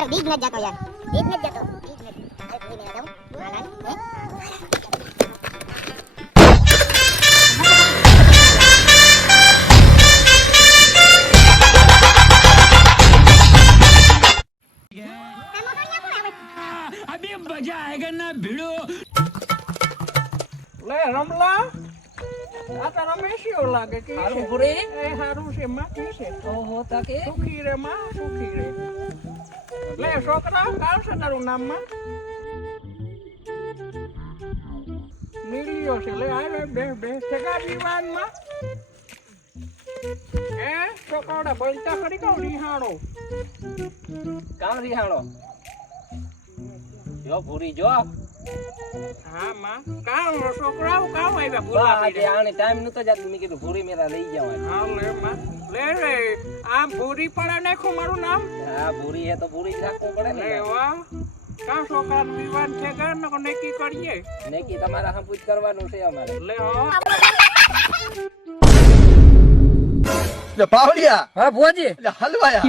મારો બીજ ન જતો યાર બીજ ન જતો બીજ ન અરે ભૂલી મેરા જાઉં માલા હે अभी मजा आएगा ना भिड़ो લે રમલા આ તો રમેશિયો લાગે કે હારું પૂરી એ હારું છે માં કી છે ઓહો તાકે સુખી રે માં સુખી રે લે છોકરા કાં છે તારું નામ માં નીલિયો છે લે આવે બે બે સગા દીવાન માં એ છોકરા બોલતા ખરી કહું નિહાળો કામ રિહાણો જો પૂરી જો હા માં કાં છોકરાઓ કાં આવ્યા બા બોલા આજે આને ટાઈમ નતો જાત મેં કીધું પૂરી મેરા લઈ જવાય હા લે માં લે રે આ ભૂરી પડે નાખો મારું નામ હા પૂરી હે તો પૂરી જ રાખવું પડે લે ને વાહ કાં છોકરાનું વિવાન છે ઘર ને નક્કી કરીએ નેકી તમારા હંપુજ કરવાનું છે અમારે લે હા એટલે પાવડિયા હા ભોજી એટલે હલવાયા